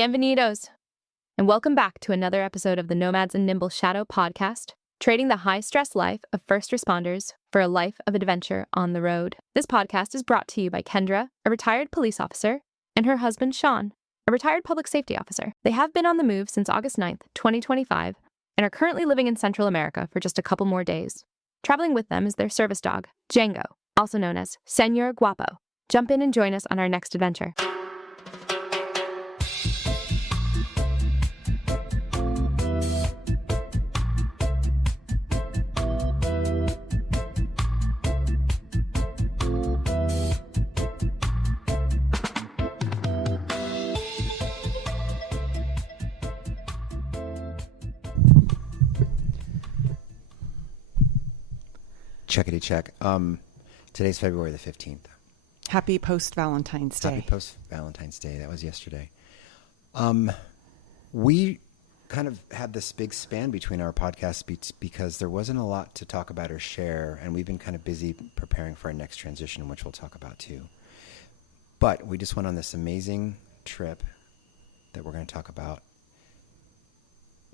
Bienvenidos, and welcome back to another episode of the Nomads and Nimble Shadow podcast, trading the high-stress life of first responders for a life of adventure on the road. This podcast is brought to you by Kendra, a retired police officer, and her husband, Sean, a retired public safety officer. They have been on the move since August 9th, 2025, and are currently living in Central America for just a couple more days. Traveling with them is their service dog, Django, also known as Señor Guapo. Jump in and join us on our next adventure. Checkity check. Today's February the 15th. Happy post-Valentine's Day. Happy post-Valentine's Day. That was yesterday. We kind of had this big span between our podcasts because there wasn't a lot to talk about or share, and we've been kind of busy preparing for our next transition, which we'll talk about too. But we just went on this amazing trip that we're going to talk about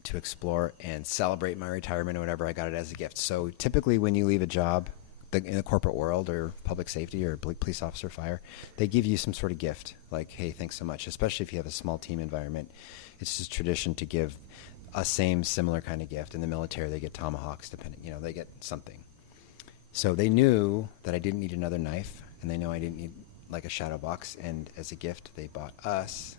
to explore and celebrate my retirement or whatever. I got it as a gift. So typically when you leave a job in the corporate world or public safety or police officer, fire, they give you some sort of gift like, hey, thanks so much. Especially if you have a small team environment, it's just tradition to give a similar kind of gift. In the military, they get tomahawks, they get something. So they knew that I didn't need another knife, and they know I didn't need like a shadow box. And as a gift, they bought us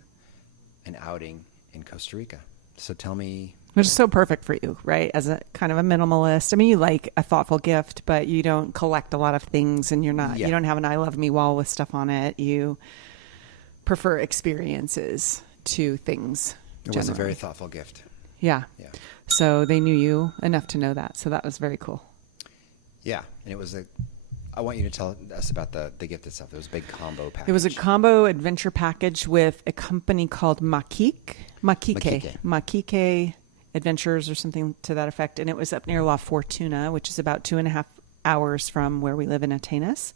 an outing in Costa Rica. So tell me. Which is so perfect for you, right? As a kind of a minimalist. I mean, you like a thoughtful gift, but you don't collect a lot of things, and you don't have an I Love Me wall with stuff on it. You prefer experiences to things. It was a very thoughtful gift. Yeah. So they knew you enough to know that. So that was very cool. Yeah. And it was I want you to tell us about the gift itself. It was a big combo package. It was a combo adventure package with a company called Makike Adventures or something to that effect. And it was up near La Fortuna, which is about 2.5 hours from where we live in Atenas.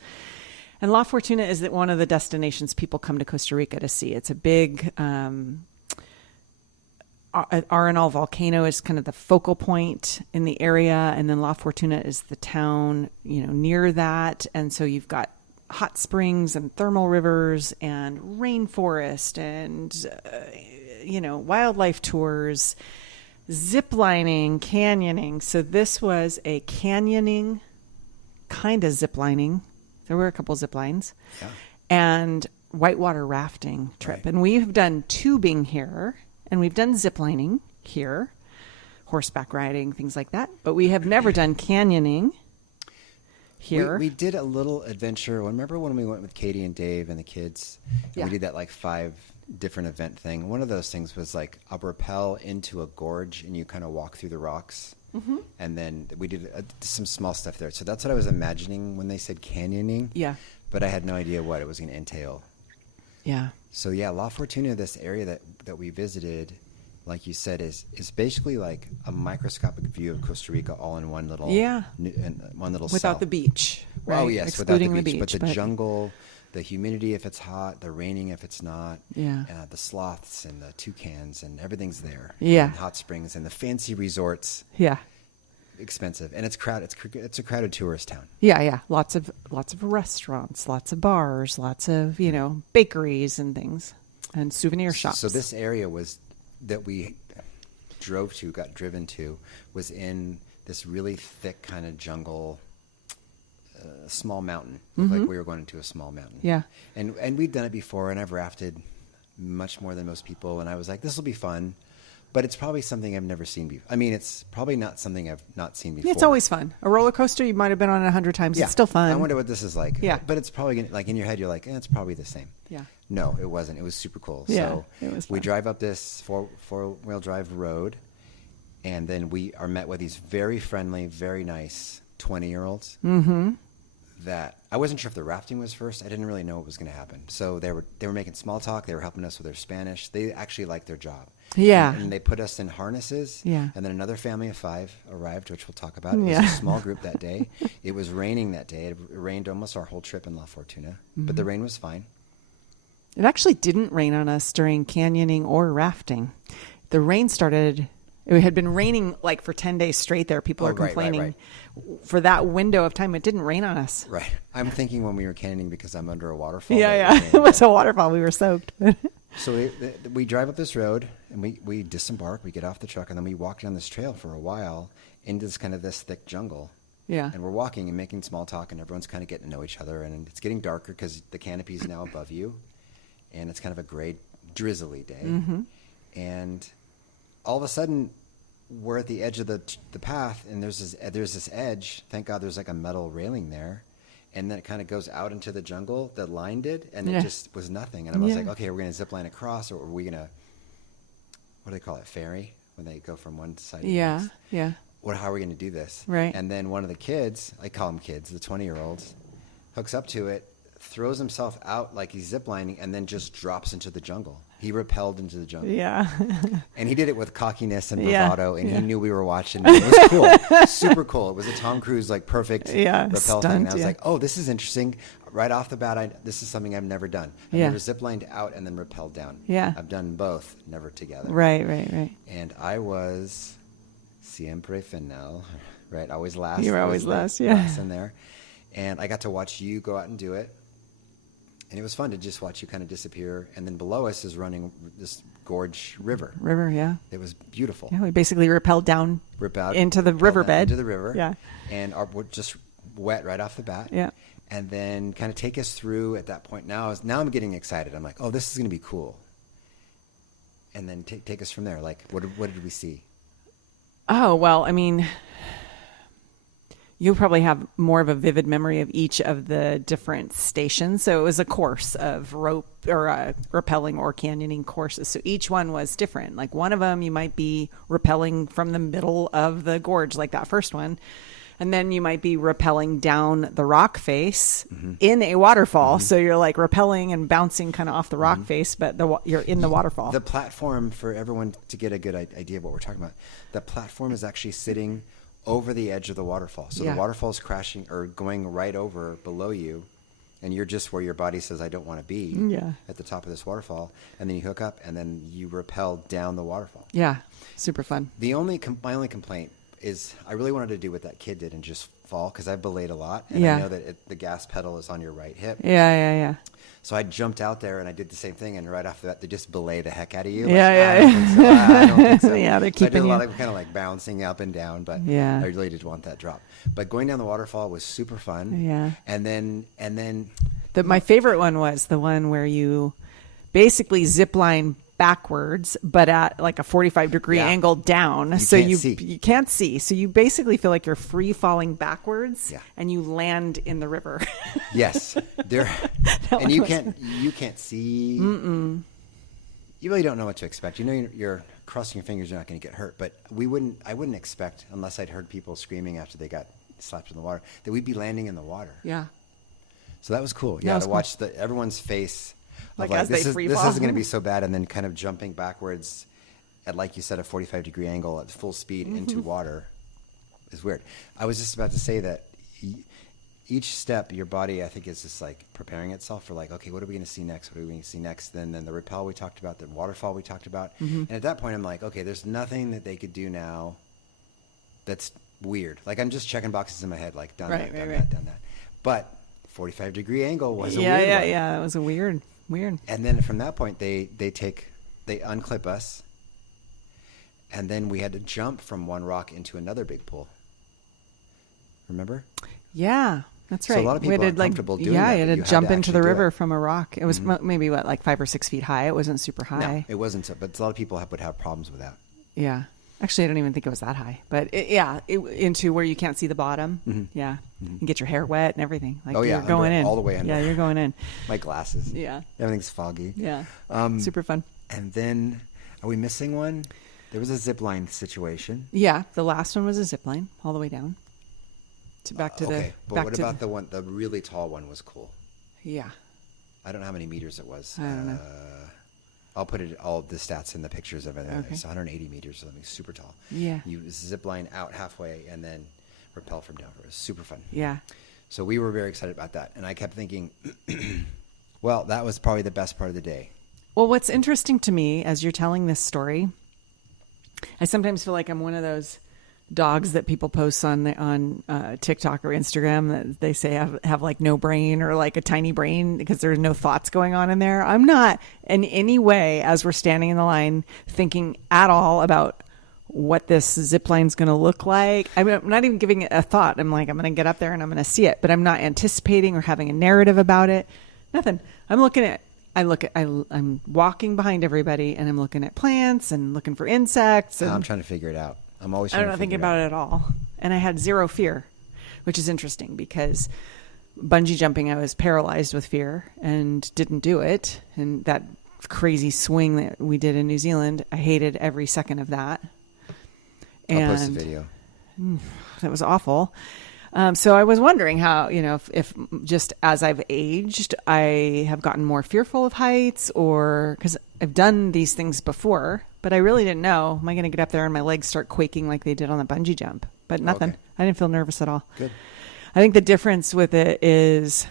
And La Fortuna is one of the destinations people come to Costa Rica to see. It's a big Arenal volcano is kind of the focal point in the area. And then La Fortuna is the town, near that. And so you've got hot springs and thermal rivers and rainforest and, wildlife tours, zip lining, canyoning. So this was a canyoning kind of zip lining. There were a couple zip lines and whitewater rafting trip. Right. And we've done tubing here. And we've done zip lining here, horseback riding, things like that. But we have never done canyoning here. We did a little adventure. Remember when we went with Katie and Dave and the kids? And we did that 5 different event thing. One of those things was like a rappel into a gorge, and you kind of walk through the rocks. Mm-hmm. And then we did some small stuff there. So that's what I was imagining when they said canyoning. Yeah. But I had no idea what it was going to entail. Yeah. So La Fortuna, this area that we visited, like you said, is basically like a microscopic view of Costa Rica all in one little without cell. The beach. Right? Oh yes, excluding without the beach, but the jungle, the humidity if it's hot, the raining if it's not, the sloths and the toucans and everything's there. Yeah, and hot springs and the fancy resorts. Yeah. Expensive, and it's crowded. It's a crowded tourist town. Yeah. Lots of restaurants, lots of bars, lots of bakeries and things, and souvenir shops. So this area that we got driven to, was in this really thick kind of jungle, small mountain. Looked like we were going into a small mountain. Yeah, and we'd done it before, and I've rafted much more than most people, and I was like, this will be fun. But it's probably something I've never seen before. I mean, it's probably not something I've not seen before. It's always fun. A roller coaster you might have been on 100 times. Yeah. It's still fun. I wonder what this is like. Yeah. But it's probably like in your head, you're like, it's probably the same. Yeah. No, it wasn't. It was super cool. Yeah, so it was fun. We drive up this four-wheel drive road, and then we are met with these very friendly, very nice 20-year-olds. Mm-hmm. That I wasn't sure if the rafting was first. I didn't really know what was going to happen. So they were making small talk. They were helping us with their Spanish. They actually liked their job. Yeah. And they put us in harnesses. Yeah. And then another family of 5 arrived, which we'll talk about. It was a small group that day. It was raining that day. It rained almost our whole trip in La Fortuna, but the rain was fine. It actually didn't rain on us during canyoning or rafting. The rain started, it had been raining like for 10 days straight there. People are complaining. Right. For that window of time, it didn't rain on us. Right. I'm thinking when we were canyoning because I'm under a waterfall. Yeah. It was a waterfall. We were soaked. So we drive up this road and we disembark, we get off the truck, and then we walk down this trail for a while into this thick jungle. Yeah. And we're walking and making small talk, and everyone's kind of getting to know each other, and it's getting darker because the canopy is now above you, and it's kind of a gray, drizzly day. Mm-hmm. And all of a sudden, we're at the edge of the path, and there's this edge. Thank God there's like a metal railing there. And then it kind of goes out into the jungle, the line did, and it just was nothing. And I was like, okay, we're going to zip line across, or are we going to, what do they call it, ferry? When they go from one side to the next. Yeah. How are we going to do this? Right. And then one of the kids, I call them kids, the 20-year-olds, hooks up to it, throws himself out like he's ziplining, and then just drops into the jungle. He rappelled into the jungle. Yeah. And he did it with cockiness and bravado, and he knew we were watching. It was cool. Super cool. It was a Tom Cruise, like, perfect rappel stunt, thing. And I was like, oh, this is interesting. Right off the bat, this is something I've never done. I've never ziplined out and then rappelled down. Yeah. I've done both, never together. Right. And I was siempre final, right? Always last. You were always last, Last in there. And I got to watch you go out and do it. And it was fun to just watch you kind of disappear. And then below us is running this gorge river. Yeah. It was beautiful. Yeah, we basically rappelled down into the riverbed. Into the river. Yeah. And we're just wet right off the bat. Yeah. And then kind of take us through at that point. Now I'm getting excited. I'm like, oh, this is going to be cool. And then take us from there. Like, what did we see? Oh, well, I mean, you probably have more of a vivid memory of each of the different stations. So it was a course of rope or rappelling or canyoning courses. So each one was different. Like one of them, you might be rappelling from the middle of the gorge, like that first one. And then you might be rappelling down the rock face in a waterfall. So you're like rappelling and bouncing kind of off the rock face, but you're in the waterfall. The platform, for everyone to get a good idea of what we're talking about, the platform is actually sitting over the edge of the waterfall. So the waterfall is crashing or going right over below you, and you're just where your body says, I don't want to be, at the top of this waterfall. And then you hook up, and then you rappel down the waterfall. Yeah, super fun. My only complaint is I really wanted to do what that kid did and just fall, because I've belayed a lot, and I know that the gas pedal is on your right hip. Yeah. So I jumped out there and I did the same thing, and right after that, they just belay the heck out of you. Yeah. I don't think so. Yeah, they're so keeping I did a lot you. of kind of like bouncing up and down, but Yeah. I really did want that drop. But going down the waterfall was super fun. Yeah. And then My favorite one was the one where you basically zip line backwards, but at like a 45-degree angle down. You can't see. So you basically feel like you're free falling backwards, and you land in the river. Yes, there, and you can't see. You really don't know what to expect. You know, you're crossing your fingers, you're not going to get hurt. But I wouldn't expect, unless I'd heard people screaming after they got slapped in the water, that we'd be landing in the water. Yeah. So that was cool. Yeah, to watch everyone's face. Like as they free fall. This isn't going to be so bad, and then kind of jumping backwards at, like you said, a 45-degree angle at full speed into water is weird. I was just about to say that each step, your body, I think, is just like preparing itself for like, okay, what are we going to see next? What are we going to see next? Then the rappel we talked about, the waterfall we talked about. And at that point, I'm like, okay, there's nothing that they could do now that's weird. Like, I'm just checking boxes in my head, like done that. But 45-degree angle was a weird one. Yeah, that was a weird. And then from that point, they unclip us, and then we had to jump from one rock into another big pool. Remember? Yeah, that's right. So a lot of people aren't comfortable doing that. Yeah, you had to jump into the river it. from a rock. It was maybe like 5 or 6 feet high. It wasn't super high. No, it wasn't. But a lot of people would have problems with that. Yeah. Actually, I don't even think it was that high, but into where you can't see the bottom. Yeah. You get your hair wet and everything. Like you're going in all the way under. Yeah, you're going in. My glasses. Yeah. Everything's foggy. Yeah. Super fun. And then, are we missing one? There was a zip line situation. Yeah, the last one was a zip line all the way down. But what about the one? The really tall one was cool. Yeah. I don't know how many meters it was. I don't know. I'll put all the stats in the pictures of it. Okay. It's 180 meters, so something super tall. Yeah. You zip line out halfway and then rappel from down. It was super fun. Yeah. So we were very excited about that. And I kept thinking, Well, that was probably the best part of the day. Well, what's interesting to me as you're telling this story, I sometimes feel like I'm one of those dogs that people post on TikTok or Instagram that they say have like no brain or like a tiny brain because there's no thoughts going on in there. I'm not in any way, as we're standing in the line, thinking at all about what this zip line's going to look like. I'm not even giving it a thought. I'm like, I'm going to get up there and I'm going to see it, but I'm not anticipating or having a narrative about it. Nothing. I'm walking behind everybody and I'm looking at plants and looking for insects. And I'm trying to figure it out. I'm always I'm not thinking about it at all. And I had zero fear, which is interesting because bungee jumping, I was paralyzed with fear and didn't do it. And that crazy swing that we did in New Zealand, I hated every second of that. I'll post a video. That was awful. So I was wondering how, if just as I've aged, I have gotten more fearful of heights, or because I've done these things before, but I really didn't know. Am I going to get up there and my legs start quaking like they did on the bungee jump? But nothing. Okay. I didn't feel nervous at all. Good. I think the difference with it is,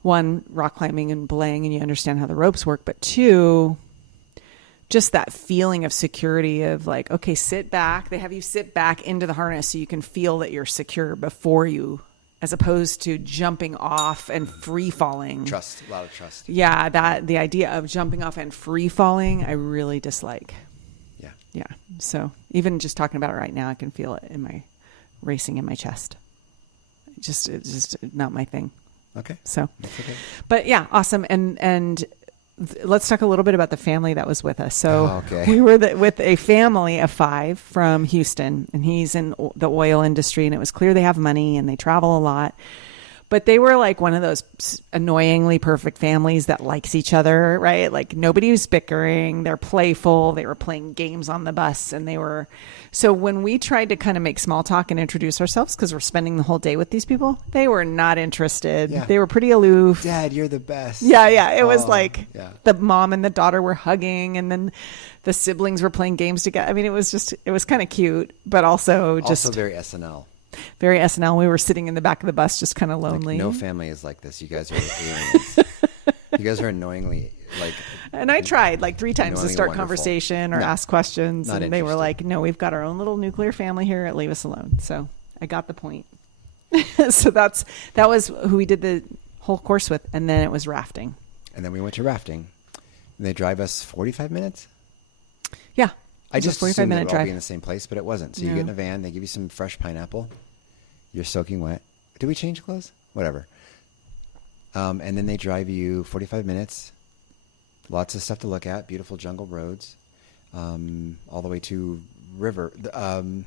one, rock climbing and belaying, and you understand how the ropes work, but two, just that feeling of security of like, okay, sit back. They have you sit back into the harness so you can feel that you're secure before you, as opposed to jumping off and free falling. Trust, a lot of trust. Yeah, the idea of jumping off and free falling, I really dislike. Yeah. Yeah. So even just talking about it right now, I can feel it racing in my chest. It's just not my thing. Okay. So, that's okay. But yeah, awesome. And let's talk a little bit about the family that was with us. So we were with a family of 5 from Houston, and he's in the oil industry, and it was clear they have money and they travel a lot. But they were like one of those annoyingly perfect families that likes each other, right? Like nobody was bickering. They're playful. They were playing games on the bus, and so when we tried to kind of make small talk and introduce ourselves, because we're spending the whole day with these people, they were not interested. Yeah. They were pretty aloof. Dad, you're the best. Yeah. It was like the mom and the daughter were hugging, and then the siblings were playing games together. I mean, it was kind of cute, but also very SNL. Very SNL. We were sitting in the back of the bus, just kind of lonely. Like, no family is like this. You guys are aliens. You guys are annoyingly like. And I tried like 3 times to start conversation or ask questions, and they were like, "No, we've got our own little nuclear family here. Leave us alone." So I got the point. So that was who we did the whole course with, and then it was rafting. And then we went to rafting, and they drive us 45 minutes. Yeah. I just assumed that it would all drive. be in the same place, but it wasn't. So you get in a van, they give you some fresh pineapple. You're soaking wet. Did we change clothes? Whatever. And then they drive you 45 minutes. Lots of stuff to look at. Beautiful jungle roads. All the way to the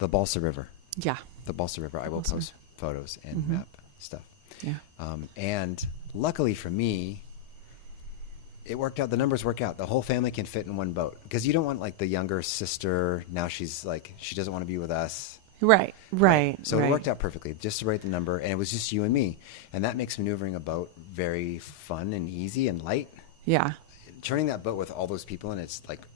Balsa River. Yeah. The Balsa River. I will post photos and map stuff. Yeah. And luckily for me, it worked out. The numbers work out. The whole family can fit in one boat, because you don't want like the younger sister. Now she's like, she doesn't want to be with us. Right. So it worked out perfectly, just the right number. And it was just you and me. And that makes maneuvering a boat very fun and easy and light. Yeah. Turning that boat with all those people in it's like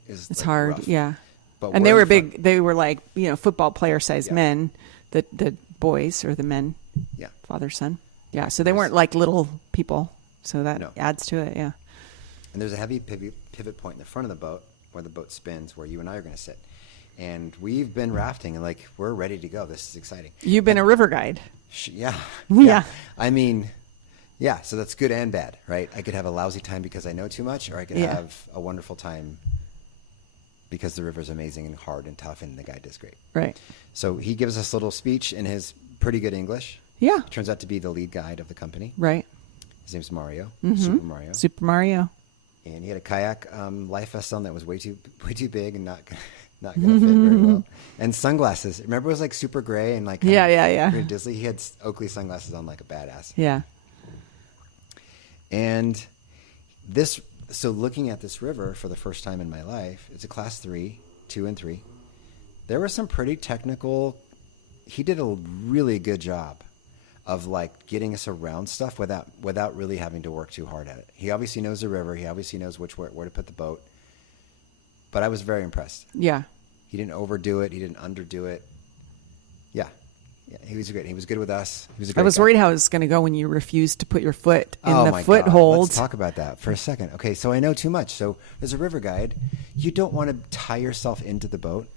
hard. Rough. Yeah. But and they were big. They were like, football player sized men, the boys or the men. Yeah. Father, son. Yeah. So they weren't like little people. So that adds to it. Yeah. And there's a heavy pivot point in the front of the boat where the boat spins, where you and I are going to sit. And we've been rafting, and like, we're ready to go. This is exciting. You've been a river guide. Yeah. I mean, so that's good and bad, right? I could have a lousy time because I know too much, or I could have a wonderful time because the river's amazing and hard and tough, and the guy does great. Right. So he gives us a little speech in his pretty good English. Yeah. Turns out to be the lead guide of the company. Right. His name's Mario. Mm-hmm. Super Mario. And he had a kayak life vest on that was way too big and not going to fit very well. And sunglasses. Remember, it was like super gray and like yeah. Disney. He had Oakley sunglasses on like a badass. Yeah. And so looking at this river for the first time in my life, it's a class 3, 2 and 3. There was some pretty technical. He did a really good job of like getting us around stuff without really having to work too hard at it. He obviously knows the river. He obviously knows where to put the boat. But I was very impressed. Yeah. He didn't overdo it. He didn't underdo it. Yeah. Yeah, he was great. He was good with us. He was a great I was guy. worried how it was going to go when you refused to put your foot in Oh the my God. foothold. Let's talk about that for a second. Okay, so I know too much. So as a river guide, you don't want to tie yourself into the boat.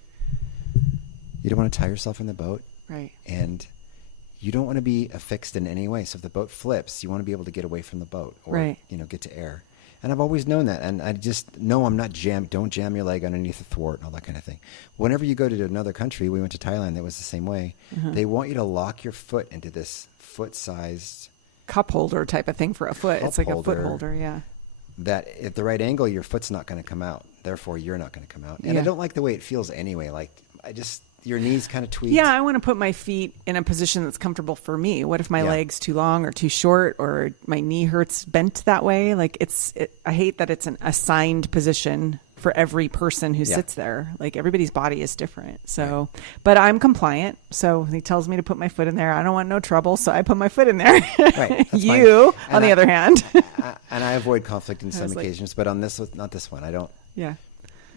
You don't want to tie yourself in the boat. Right. And you don't want to be affixed in any way. So if the boat flips, you want to be able to get away from the boat or, Right. Get to air. And I've always known that. And I just know I'm not don't jam your leg underneath the thwart and all that kind of thing. Whenever you go to another country, we went to Thailand, that was the same way. They want you to lock your foot into this foot-sized Cup holder type of thing for a foot. It's like a foot holder, yeah. that at the right angle, your foot's not going to come out. Therefore, you're not going to come out. And I don't like the way it feels anyway. Like, your knees kind of tweak. Yeah, I want to put my feet in a position that's comfortable for me. What if my leg's too long or too short or my knee hurts bent that way? Like I hate that it's an assigned position for every person who sits there. Like everybody's body is different. So, but I'm compliant. So he tells me to put my foot in there. I don't want no trouble. So I put my foot in there. Right. You, on the other hand. And I avoid conflict in some occasions, but on this, not this one. I don't. Yeah.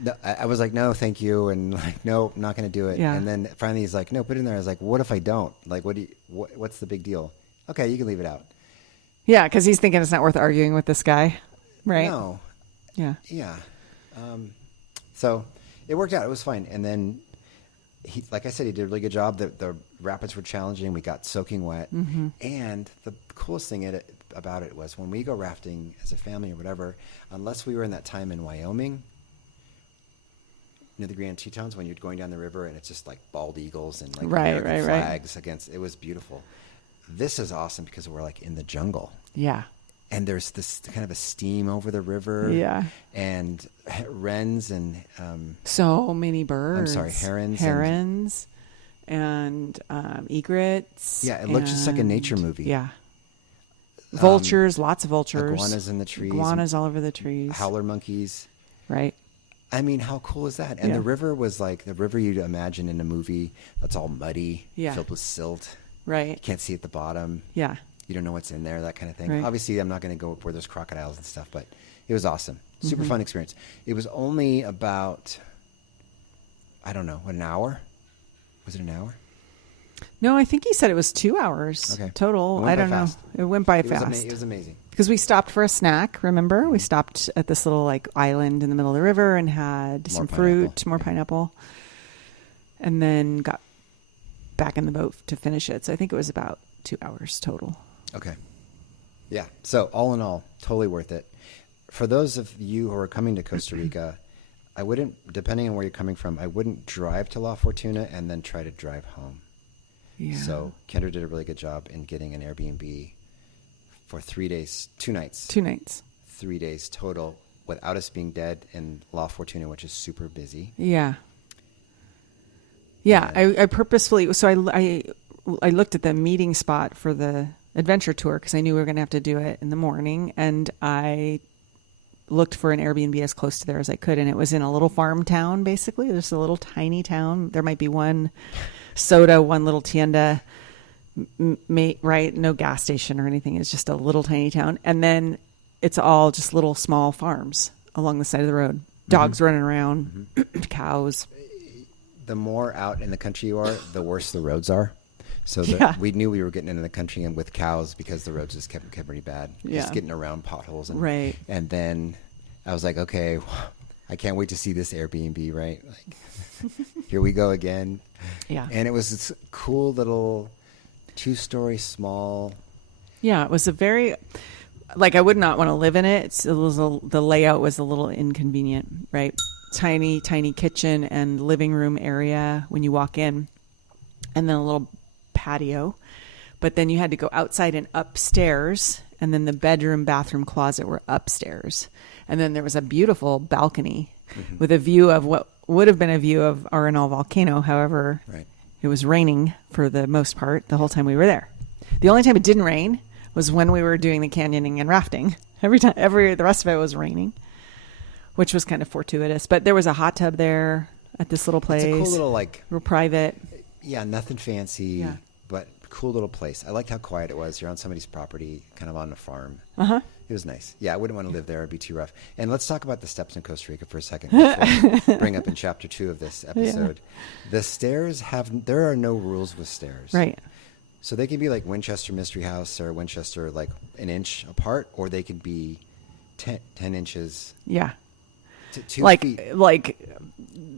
No, I was like, no, thank you. And like, no, I'm not going to do it. Yeah. And then finally he's like, no, put it in there. I was like, what if I don't? Like, what's the big deal? Okay, you can leave it out. Yeah, because he's thinking it's not worth arguing with this guy. Right. No. Yeah. Yeah. So it worked out. It was fine. And then he, like I said, he did a really good job. The rapids were challenging. We got soaking wet. And the coolest thing about it was when we go rafting as a family or whatever, unless we were in that time in Wyoming, near the Grand Tetons, when you're going down the river and it's just like bald eagles and like American flags against, it was beautiful. This is awesome because we're like in the jungle. Yeah. And there's this kind of a steam over the river. Yeah. And wrens and so many birds. I'm sorry, herons. Herons and egrets. Yeah, it looks just like a nature movie. Yeah. Vultures, lots of vultures. Iguanas in the trees. Iguanas all over the trees. Howler monkeys. Right. I mean, how cool is that? And the river was like the river you'd imagine in a movie that's all muddy, filled with silt. Right. You can't see at the bottom. Yeah. You don't know what's in there, that kind of thing. Right. Obviously, I'm not going to go where there's crocodiles and stuff, but it was awesome. Super fun experience. It was only about, I don't know, an hour? Was it an hour? No, I think he said it was 2 hours total. I don't know. It went by fast. It was amazing. Because we stopped for a snack, remember? We stopped at this little like island in the middle of the river and had some fruit, more pineapple, and then got back in the boat to finish it. So I think it was about 2 hours total. Okay. Yeah. So all in all, totally worth it. For those of you who are coming to Costa Rica, I wouldn't, depending on where you're coming from, I wouldn't drive to La Fortuna and then try to drive home. Yeah. So Kendra did a really good job in getting an Airbnb for 3 days, 2 nights. 2 nights. 3 days total without us being dead in La Fortuna, which is super busy. Yeah. Yeah. I purposefully, so I looked at the meeting spot for the adventure tour because I knew we were going to have to do it in the morning. And I looked for an Airbnb as close to there as I could. And it was in a little farm town, basically. There's a little tiny town. There might be one soda, one little tienda, right? No gas station or anything. It's just a little tiny town. And then it's all just little small farms along the side of the road. Dogs running around, cows. The more out in the country you are, the worse the roads are. So we knew we were getting into the country and with cows because the roads just kept pretty bad. Just getting around potholes. And, And then I was like, okay, I can't wait to see this Airbnb, right? Like, here we go again. Yeah. And it was this cool little 2-story small. Yeah, it was a very, like, I would not want to live in it. The layout was a little inconvenient, right? Tiny kitchen and living room area when you walk in, and then a little patio. But then you had to go outside and upstairs, and then the bedroom, bathroom, closet were upstairs. And then there was a beautiful balcony with a view of what would have been a view of Arenal volcano. However, it was raining for the most part the whole time we were there. The only time it didn't rain was when we were doing the canyoning and rafting. The rest of it was raining, which was kind of fortuitous. But there was a hot tub there at this little place. It's a cool little, like, real private. Yeah, nothing fancy, but cool little place. I liked how quiet it was. You're on somebody's property, kind of on a farm. It was nice. Yeah, I wouldn't want to live there. It'd be too rough. And let's talk about the steps in Costa Rica for a second before we bring up in chapter 2 of this episode. The stairs there are no rules with stairs. Right. So they can be like Winchester Mystery House or Winchester like an inch apart, or they could be 10 inches. Yeah. To 2 feet. Like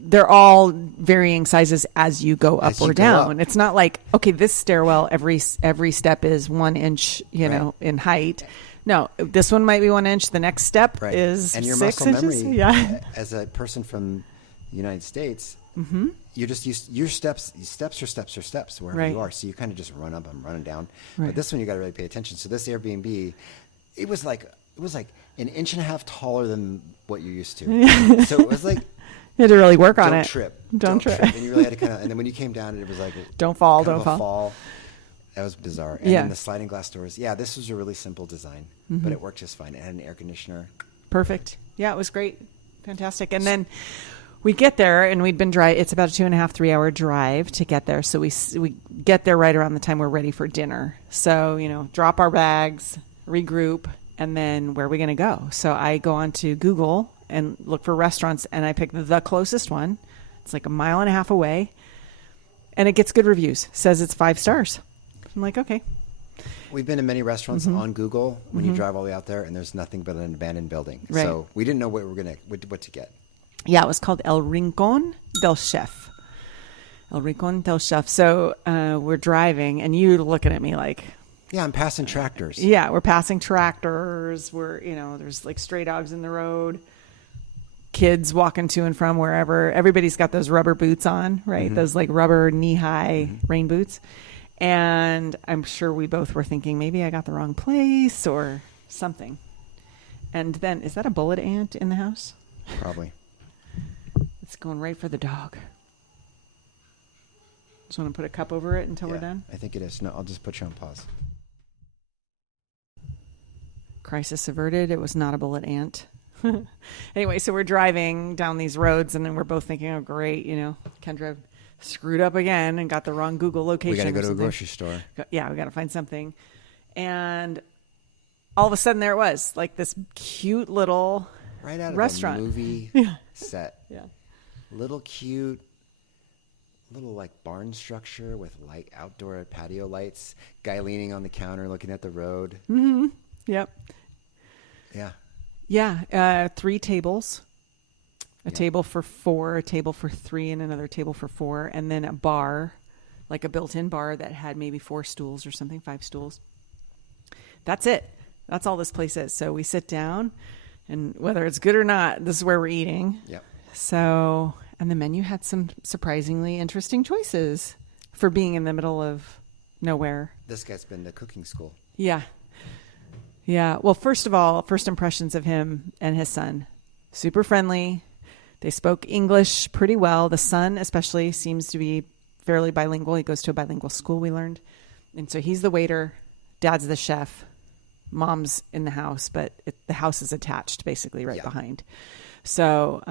they're all varying sizes as you go up or down. It's not like, okay, this stairwell, every step is 1 inch, you know, in height. No, this one might be 1 inch. The next step is and your 6 muscle inches. memory, as a person from the United States, you're just used your steps are steps wherever you are. So you kind of just run up, I'm running down. But this one you got to really pay attention. So this Airbnb, it was like an inch and a half taller than what you're used to. So it was like you had to really work on it. Don't trip. And you really had to kind of. And then when you came down, it was like don't fall. That was bizarre. And then the sliding glass doors. Yeah, this was a really simple design, but it worked just fine. It had an air conditioner. Perfect. Yeah, it was great. Fantastic. And then we get there, and we'd been it's about a 2.5, 3 hour drive to get there. So we get there right around the time we're ready for dinner. So, you know, drop our bags, regroup, and then where are we going to go? So I go onto Google and look for restaurants, and I pick the closest one. It's like 1.5 miles away, and it gets good reviews. Says it's 5 stars. I'm like, okay. We've been to many restaurants on Google when you drive all the way out there, and there's nothing but an abandoned building. Right. So we didn't know what to get. Yeah, it was called El Rincón del Chef. El Rincón del Chef. So we're driving, and you're looking at me like... Yeah, I'm passing tractors. Yeah, we're passing tractors. There's like stray dogs in the road. Kids walking to and from wherever. Everybody's got those rubber boots on, right? Those like rubber knee-high rain boots. And I'm sure we both were thinking, maybe I got the wrong place or something. And then, is that a bullet ant in the house? Probably. It's going right for the dog. Just want to put a cup over it until we're done? I think it is. No, I'll just put you on pause. Crisis averted. It was not a bullet ant. Anyway, so we're driving down these roads, and then we're both thinking, oh, great, Kendra screwed up again and got the wrong Google location. We got to go to a grocery store. Yeah, we got to find something. And all of a sudden there it was, like this cute little right out of restaurant. A movie set. Yeah. Little cute, little like barn structure with like outdoor patio lights. Guy leaning on the counter looking at the road. Mm-hmm. Yep. Yeah. Yeah. 3 tables. A table for 4, a table for 3, and another table for 4, and then a bar, like a built-in bar that had maybe 4 stools or something, 5 stools. That's it. That's all this place is. So we sit down, and whether it's good or not, this is where we're eating. Yep. So, and the menu had some surprisingly interesting choices for being in the middle of nowhere. This guy's been to cooking school. Yeah. Yeah. Well, first of all, first impressions of him and his son, super friendly. They spoke English pretty well. The son especially seems to be fairly bilingual. He goes to a bilingual school, we learned. And so he's the waiter. Dad's the chef. Mom's in the house, but the house is attached basically right behind. So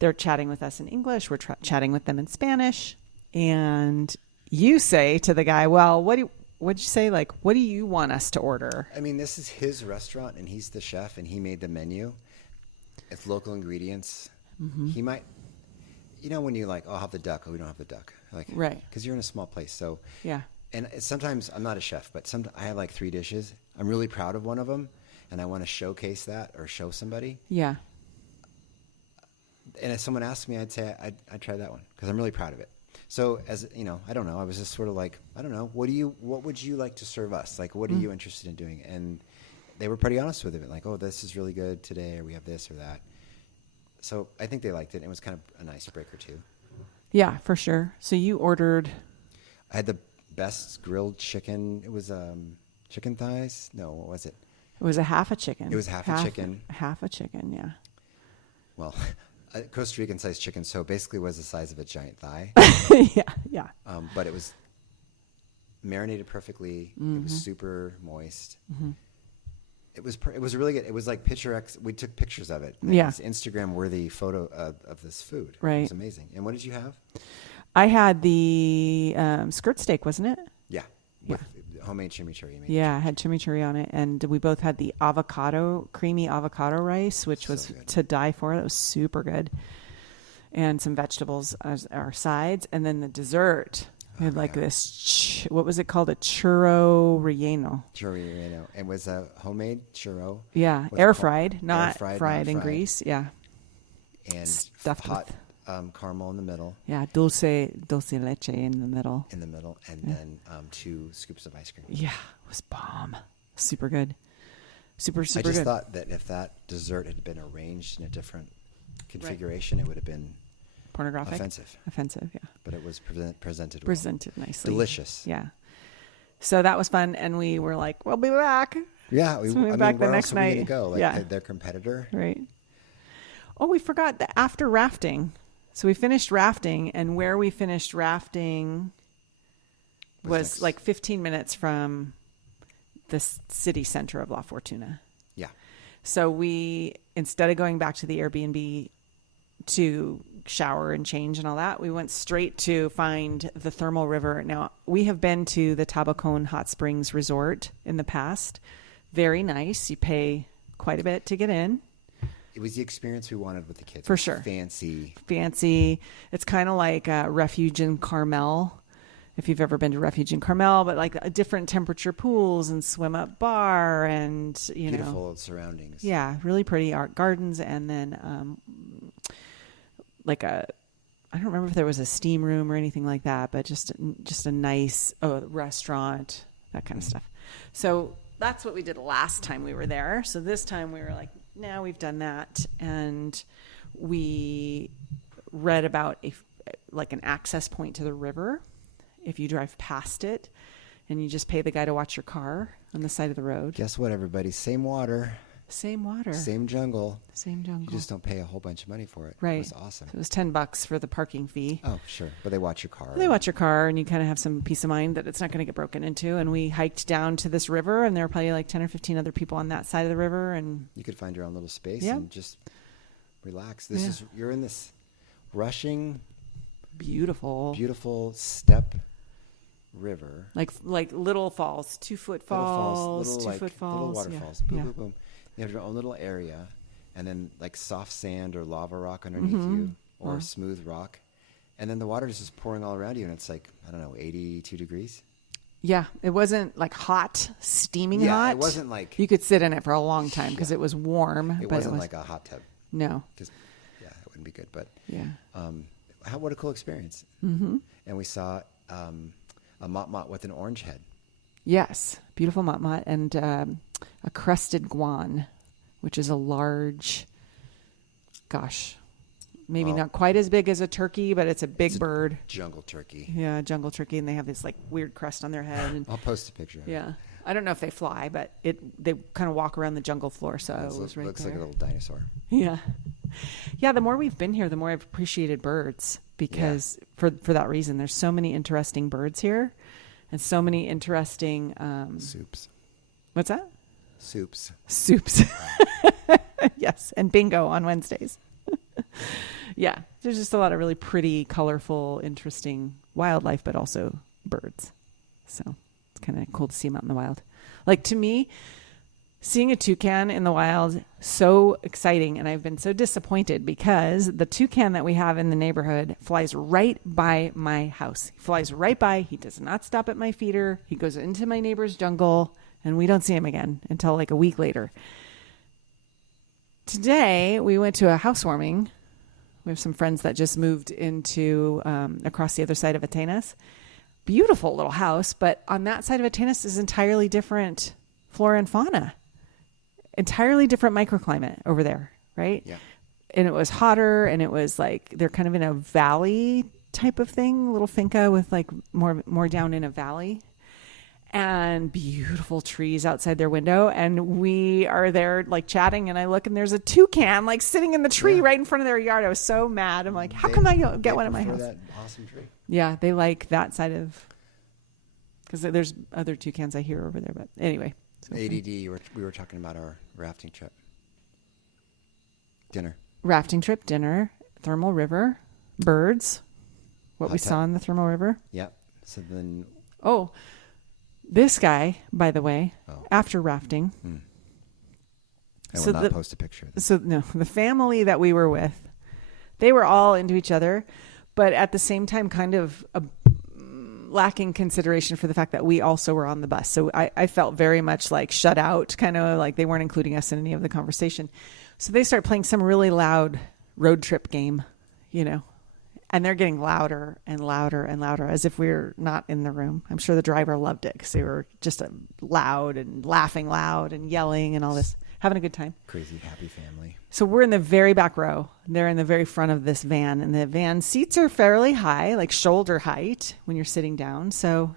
they're chatting with us in English. We're chatting with them in Spanish. And you say to the guy, well, what'd you say? Like, what do you want us to order? I mean, this is his restaurant, and he's the chef, and he made the menu. It's local ingredients. Mm-hmm. He might, when you like, I'll have the duck. Oh, we don't have the duck. Like, right. Because you're in a small place. So, yeah. And sometimes I'm not a chef, but sometimes I have like 3 dishes. I'm really proud of one of them, and I want to showcase that or show somebody. Yeah. And if someone asked me, I'd say I'd try that one because I'm really proud of it. So as I don't know. I was just sort of like, I don't know. What would you like to serve us? Like, what are you interested in doing? And they were pretty honest with it. Like, oh, this is really good today, or we have this or that. So I think they liked it. It was kind of a nice breaker too. Yeah, for sure. So you ordered. I had the best grilled chicken. It was chicken thighs. No, what was it? It was a half a chicken. It was half a chicken. Half a chicken, yeah. Well, a Costa Rican sized chicken, so basically was the size of a giant thigh. Yeah. But it was marinated perfectly. Mm-hmm. It was super moist. Mm-hmm. It was really good. It was like we took pictures of it. Yeah. It's Instagram worthy photo of this food. Right. It was amazing. And what did you have? I had the skirt steak, wasn't it? Yeah. With homemade chimichurri. Yeah, I had chimichurri on it. And we both had the creamy avocado rice, which was to die for. That was super good. And some vegetables as our sides. And then the dessert We had like this, what was it called? A churro relleno. Churro relleno. And was a homemade churro. Yeah, air fried, not fried in grease. Yeah. And stuffed hot caramel in the middle. Yeah, dulce leche in the middle. And then 2 scoops of ice cream. Yeah, it was bomb. Super good. Super I just good. thought that if that dessert had been arranged in a different configuration, it would have been pornographic. Offensive, yeah. But it was presented nicely. Delicious. Yeah. So that was fun, and we were like, we'll be back. Yeah, went back the next night. Where go? Like yeah. Their competitor? Right. Oh, we forgot that after rafting. So we finished rafting, and where we finished rafting was like 15 minutes from the city center of La Fortuna. Yeah. So we, instead of going back to the Airbnb to shower and change and all that, we went straight to find the thermal river. Now, we have been to the Tabacon Hot Springs Resort in the past. Very nice. You pay quite a bit to get in. It was the experience we wanted with the kids. For sure. Fancy. It's kind of like Refuge in Carmel, if you've ever been to Refuge in Carmel, but like different temperature pools and swim up bar and, Beautiful surroundings. Yeah, really pretty art gardens. And then I don't remember if there was a steam room or anything like that, but just a nice restaurant, that kind of stuff. So that's what we did last time we were there. So this time we were like, now we've done that, and we read about an access point to the river if you drive past it, and you just pay the guy to watch your car on the side of the road. Guess what, everybody? Same water. Same jungle. You just don't pay a whole bunch of money for it. Right. It was awesome. So it was $10 for the parking fee. Oh, sure. But they watch your car. They watch your car, and you kind of have some peace of mind that it's not going to get broken into. And we hiked down to this river, and there were probably like 10 or 15 other people on that side of the river. And you could find your own little space and just relax. You're in this rushing, beautiful step river. Like little falls, 2-foot falls, 2-foot falls. Little waterfalls. Yeah. Boom, boom, boom. You have your own little area, and then like soft sand or lava rock underneath you, or smooth rock. And then the water is just pouring all around you, and it's like, 82 degrees. Yeah, it wasn't like hot, steaming hot. Yeah, it wasn't like... You could sit in it for a long time because it was warm. It wasn't like a hot tub. No. Because, it wouldn't be good. But yeah, what a cool experience. Mm-hmm. And we saw a mott with an orange head. Yes, beautiful mott and a crested guan, which is a large, maybe not quite as big as a turkey, but it's a big bird. Jungle turkey. Yeah, jungle turkey, and they have this like weird crest on their head. And I'll post a picture. Yeah, I don't know if they fly, but they kind of walk around the jungle floor. So it was right looks there. like a little dinosaur. Yeah, yeah. The more we've been here, the more I've appreciated birds because for that reason, there's so many interesting birds here, and so many interesting soups. What's that? Soups. Yes, and bingo on Wednesdays. Yeah, there's just a lot of really pretty, colorful, interesting wildlife, but also birds. So it's kind of cool to see them out in the wild. Like, to me, seeing a toucan in the wild, so exciting. And I've been so disappointed because the toucan that we have in the neighborhood flies right by my house. He flies right by. He does not stop at my feeder. He goes into my neighbor's jungle, and we don't see him again until like a week later. Today, we went to a housewarming. We have some friends that just moved into across the other side of Atenas. Beautiful little house, but on that side of Atenas is entirely different flora and fauna. Entirely different microclimate over there, right? Yeah. And it was hotter, and it was like they're kind of in a valley type of thing, a little finca with like more down in a valley. And beautiful trees outside their window. And we are there like chatting, and I look, and there's a toucan like sitting in the tree right in front of their yard. I was so mad. I'm like, how come I don't get one at my house? That awesome tree. Yeah, they like that side of, because there's other toucans I hear over there. But anyway. So ADD, we were talking about our rafting trip. Rafting trip, dinner, thermal river, birds, what Hot we tub. saw in the thermal river. Yep. So then... Oh, this guy, by the way, after rafting. I will not post a picture of this. So, no, the family that we were with, they were all into each other, but at the same time kind of lacking consideration for the fact that we also were on the bus. So I felt very much like shut out, kind of like they weren't including us in any of the conversation. So they start playing some really loud road trip game, and they're getting louder and louder and louder as if we're not in the room. I'm sure the driver loved it because they were just loud and laughing loud and yelling and all this, having a good time. Crazy, happy family. So we're in the very back row. They're in the very front of this van, and the van seats are fairly high, like shoulder height when you're sitting down. So,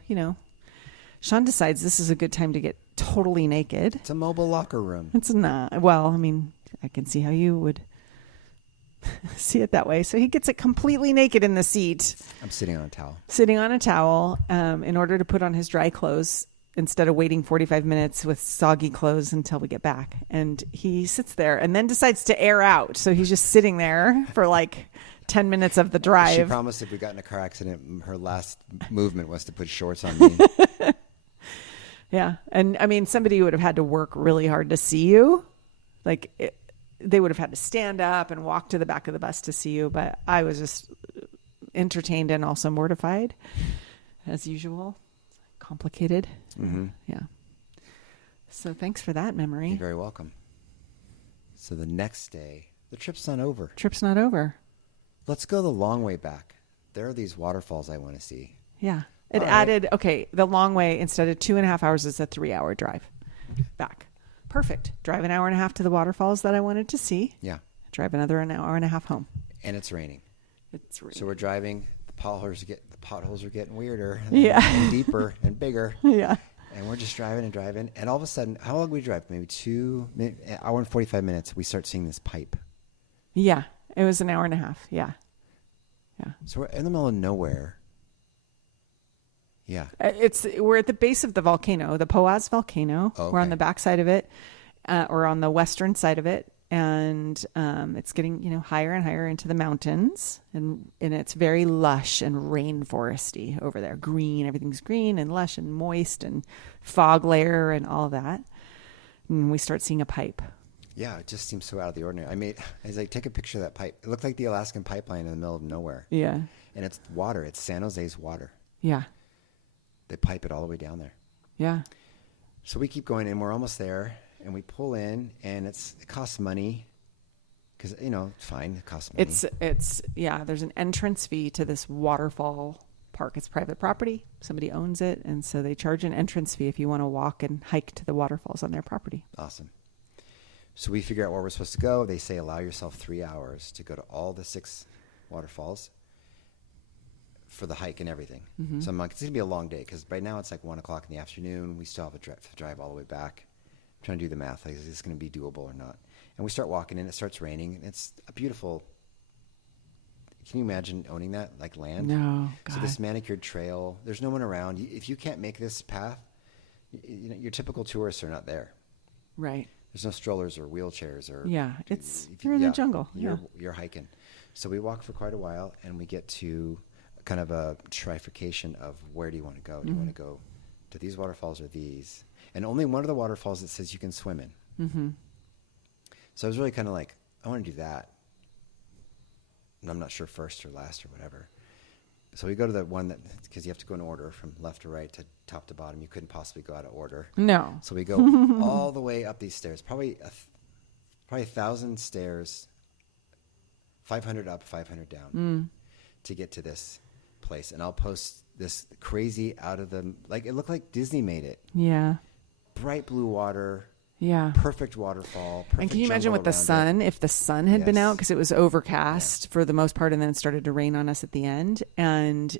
Sean decides this is a good time to get totally naked. It's a mobile locker room. It's not. Well, I mean, I can see how you would see it that way. So he gets it completely naked in the seat. I'm sitting on a towel. Sitting on a towel in order to put on his dry clothes instead of waiting 45 minutes with soggy clothes until we get back. And he sits there and then decides to air out. So he's just sitting there for like 10 minutes of the drive. She promised if we got in a car accident, her last movement was to put shorts on me. Yeah. And I mean, somebody would have had to work really hard to see you. They would have had to stand up and walk to the back of the bus to see you. But I was just entertained and also mortified, as usual. Complicated. Mm-hmm. Yeah. So thanks for that memory. You're very welcome. So the next day, the trip's not over. Trip's not over. Let's go the long way back. There are these waterfalls I want to see. Yeah. It added, the long way, instead of 2.5 hours, is a 3-hour drive back. Perfect. Drive an hour and a half to the waterfalls that I wanted to see. Yeah. Drive another an hour and a half home. And it's raining. It's raining. So we're driving. The potholes are getting weirder. Yeah. And deeper and bigger. Yeah. And we're just driving and driving. And all of a sudden, how long did we drive? Maybe an hour and 45 minutes. We start seeing this pipe. Yeah. It was an hour and a half. Yeah. Yeah. So we're in the middle of nowhere. Yeah. We're at the base of the volcano, the Poaz volcano. Okay. We're on the back side of it, or on the western side of it. And it's getting, higher and higher into the mountains. And it's very lush and rainforesty over there. Green, everything's green and lush and moist and fog layer and all that. And we start seeing a pipe. Yeah, it just seems so out of the ordinary. I was like, take a picture of that pipe. It looked like the Alaskan pipeline in the middle of nowhere. Yeah. And it's water. It's San Jose's water. Yeah. They pipe it all the way down there. Yeah. So we keep going, and we're almost there, and we pull in, and it costs money because, it's fine. It costs money. There's an entrance fee to this waterfall park. It's private property. Somebody owns it, and so they charge an entrance fee if you want to walk and hike to the waterfalls on their property. Awesome. So we figure out where we're supposed to go. They say allow yourself 3 hours to go to all the 6 waterfalls for the hike and everything. Mm-hmm. So I'm like, it's going to be a long day because by now it's like 1 o'clock in the afternoon. We still have to drive all the way back. I'm trying to do the math. Like, is this going to be doable or not? And we start walking in. It starts raining. And it's a beautiful... Can you imagine owning that, like land? No, God. So this manicured trail, there's no one around. If you can't make this path, your typical tourists are not there. Right. There's no strollers or wheelchairs or... Yeah, you're in the jungle. You're hiking. So we walk for quite a while, and we get to kind of a trifurcation of where do you want to go? Do you want to go to these waterfalls or these? And only one of the waterfalls that says you can swim in. Mm-hmm. So I was really kind of like, I want to do that. And I'm not sure first or last or whatever. So we go to the one that, because you have to go in order from left to right to top to bottom. You couldn't possibly go out of order. No. So we go all the way up these stairs, probably 1,000 stairs, 500 up, 500 down to get to this place. And I'll post this crazy it looked like Disney made it. Yeah. Bright blue water. Yeah. Perfect waterfall. Perfect and can you imagine with the sun, if the sun had been out, because it was overcast for the most part, and then it started to rain on us at the end. And,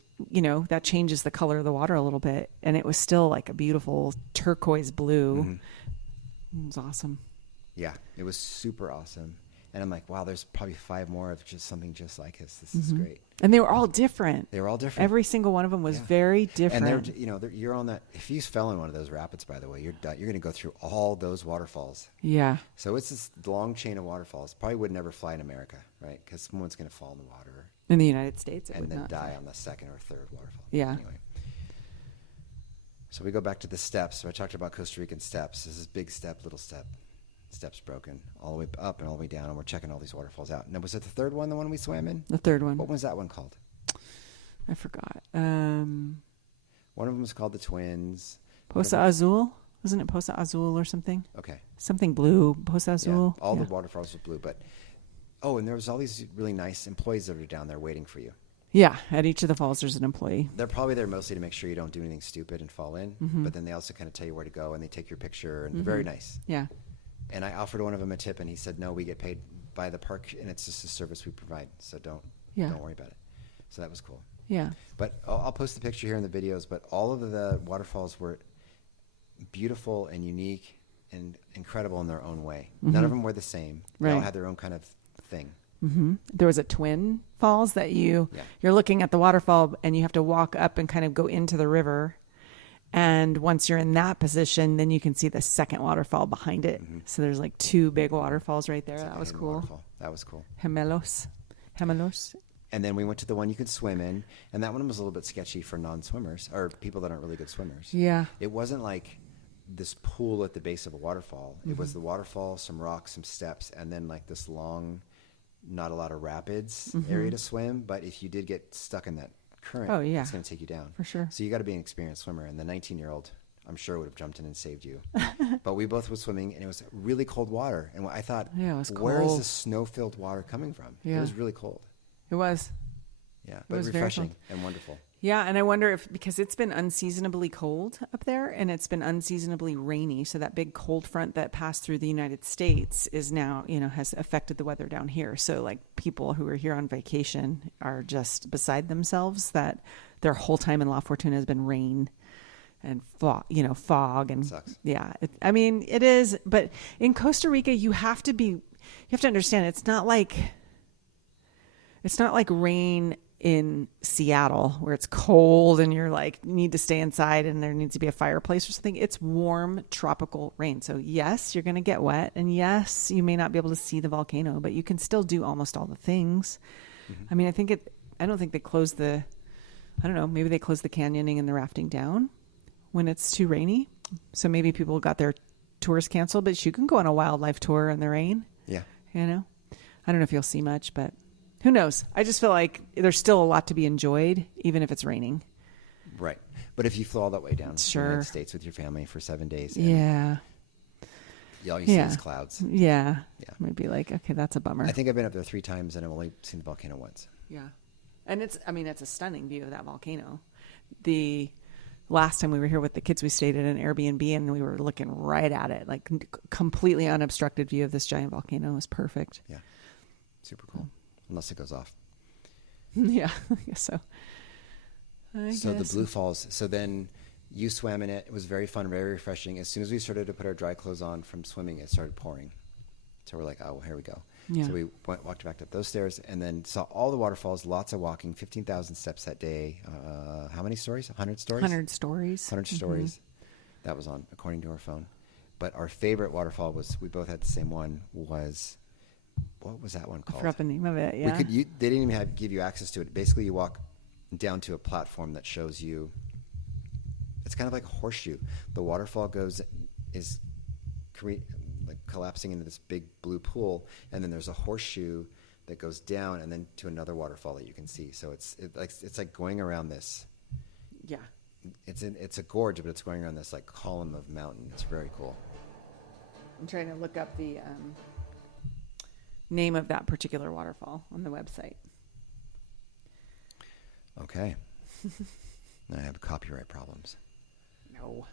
that changes the color of the water a little bit. And it was still like a beautiful turquoise blue. Mm-hmm. It was awesome. Yeah, it was super awesome. And I'm like, wow, there's probably 5 more of just something just like this. This is great. And they were all different. Every single one of them was very different. And you're on that. If you fell in one of those rapids, by the way, you're going to go through all those waterfalls. Yeah. So it's this long chain of waterfalls. Probably would never fly in America, right? Because someone's going to fall in the water. In the United States, and then die on the second or third waterfall. Yeah. Anyway. So we go back to the steps. So I talked about Costa Rican steps. This is big step, little step. Steps broken all the way up and all the way down, and we're checking all these waterfalls out. Now, was it the third one, the one we swam in? The third one. What was that one called? I forgot. One of them was called the Twins. Poza Azul? Wasn't it Poza Azul or something? Okay. Something blue. Poza Azul. Yeah, all the waterfalls were blue. But, and there was all these really nice employees that were down there waiting for you. Yeah, at each of the falls there's an employee. They're probably there mostly to make sure you don't do anything stupid and fall in. But then they also kind of tell you where to go, and they take your picture, and they're very nice. Yeah. And I offered one of them a tip, and he said, no, we get paid by the park, and it's just a service we provide, so don't worry about it. So that was cool. Yeah. But I'll post the picture here in the videos, but all of the waterfalls were beautiful and unique and incredible in their own way. None of them were the same. They all had their own kind of thing. There was a twin falls that you're looking at the waterfall and you have to walk up and kind of go into the river. And once you're in that position, then you can see the second waterfall behind it. So there's like two big waterfalls right there. That was cool. Waterfall. That was cool. Gemelos. And then we went to the one you could swim in. And that one was a little bit sketchy for non-swimmers or people that aren't really good swimmers. Yeah. It wasn't like this pool at the base of a waterfall. It was the waterfall, some rocks, some steps, and then like this long, not a lot of rapids area to swim. But if you did get stuck in that current, it's going to take you down. For sure. So you got to be an experienced swimmer. And the 19-year-old, I'm sure, would have jumped in and saved you. But we both were swimming, and it was really cold water. And I thought, it was where is cold. this snow-filled water coming from? Yeah. It was really cold. It was. Yeah, but was very refreshing cold. and wonderful. Yeah, and I wonder if, because it's been unseasonably cold up there and it's been unseasonably rainy, so that big cold front that passed through the United States is now, has affected the weather down here. So like people who are here on vacation are just beside themselves that their whole time in La Fortuna has been rain and fog and Sucks. Yeah. It is, but in Costa Rica you have to understand it's not like rain in Seattle where it's cold and you're like, you need to stay inside and there needs to be a fireplace or something. It's warm tropical rain. So yes, you're going to get wet. And yes, you may not be able to see the volcano, but you can still do almost all the things. I don't think they close maybe they close the canyoning and the rafting down when it's too rainy. So maybe people got their tours canceled, but you can go on a wildlife tour in the rain. Yeah. I don't know if you'll see much, but who knows? I just feel like there's still a lot to be enjoyed, even if it's raining. Right. But if you flew all that way down to the United States with your family for 7 days. Yeah. All you see is clouds. Yeah. Might be like, okay, that's a bummer. I think I've been up there 3 times and I've only seen the volcano once. Yeah. And it's a stunning view of that volcano. The last time we were here with the kids, we stayed at an Airbnb and we were looking right at it, like completely unobstructed view of this giant volcano. It was perfect. Yeah. Super cool. Unless it goes off. Yeah, I guess so. So the Blue Falls. So then you swam in it. It was very fun, very refreshing. As soon as we started to put our dry clothes on from swimming, it started pouring. So we're like, oh, well, here we go. Yeah. So we walked back up those stairs and then saw all the waterfalls, lots of walking, 15,000 steps that day. How many stories? 100 stories? 100 stories. 100 stories. That was on, according to our phone. But our favorite waterfall we both had the same one, was... What was that one called? I forgot the name of it. Yeah. They didn't even give you access to it. Basically, you walk down to a platform that shows you. It's kind of like a horseshoe. The waterfall is collapsing into this big blue pool, and then there's a horseshoe that goes down, and then to another waterfall that you can see. So it's like going around this. Yeah. It's a gorge, but it's going around this like column of mountain. It's very cool. I'm trying to look up the name of that particular waterfall on the website. Okay. I have copyright problems. No.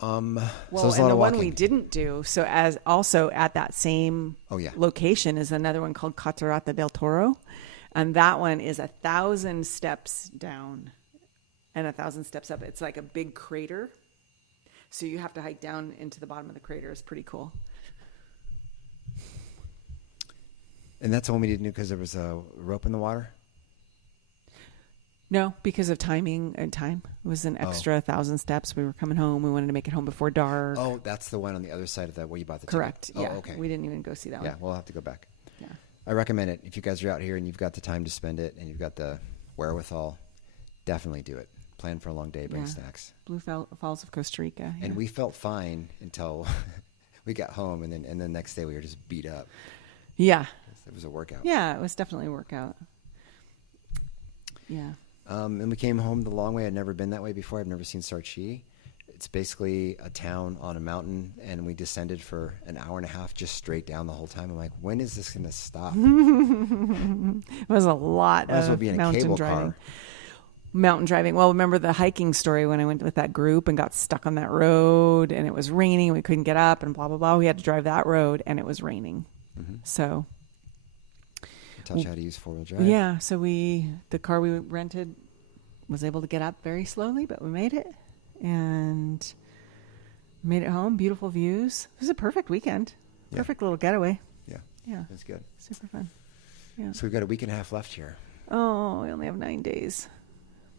So well, and the one we didn't do, so as also at that same location is another one called Catarata del Toro. And that one is 1,000 steps down and 1,000 steps up. It's like a big crater. So you have to hike down into the bottom of the crater. It's pretty cool. And that's the one we didn't do because there was a rope in the water? No, because of timing and time. It was an extra 1,000 steps. We were coming home. We wanted to make it home before dark. Oh, that's the one on the other side of that where you bought the Correct. ticket. Yeah. Oh, okay. We didn't even go see that one. Yeah, we'll have to go back. Yeah. I recommend it. If you guys are out here and you've got the time to spend it and you've got the wherewithal, definitely do it. Plan for a long day, bring snacks. Blue Falls of Costa Rica. Yeah. And we felt fine until we got home, and then the next day we were just beat up. Yeah. It was a workout. Yeah, it was definitely a workout. Yeah. And we came home the long way. I'd never been that way before. I've never seen Sarchi. It's basically a town on a mountain, and we descended for an hour and a half just straight down the whole time. I'm like, when is this going to stop? It was a lot Might as well of be in a mountain cable driving. car. Mountain driving. Well, remember the hiking story when I went with that group and got stuck on that road, and it was raining, and we couldn't get up, and blah, blah, blah. We had to drive that road, and it was raining. Mm-hmm. So Taught you how to use four-wheel drive. yeah, so the car we rented was able to get up very slowly, but we made it and made it home. Beautiful views. It was a perfect weekend. Yeah. Perfect little getaway. Yeah. Yeah. That's good. Super fun. Yeah. So we've got a week and a half left here. Oh, we only have 9 days.